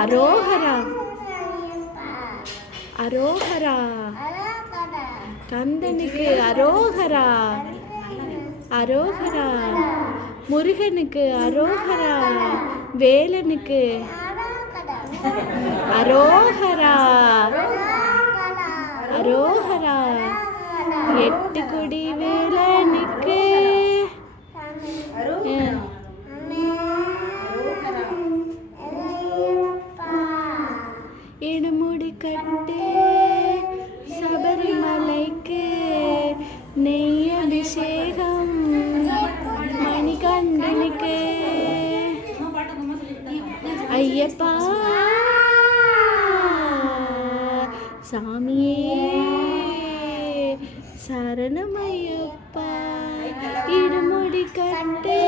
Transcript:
அரோகரா அரோகரா கந்தனுக்கு அரோகரா அரோகரா முருகனுக்கு அரோகரா வேலனுக்கு அரோகரா அரோகரா எட்டு குடி வேலனுக்கு இடுமுடி கட்டு சபரிமலைக்கு நெய் அபிஷேகம் மணிகண்டனுக்கு ஐயப்பா சாமியே சரணமையப்பா இடுமுடி கட்டு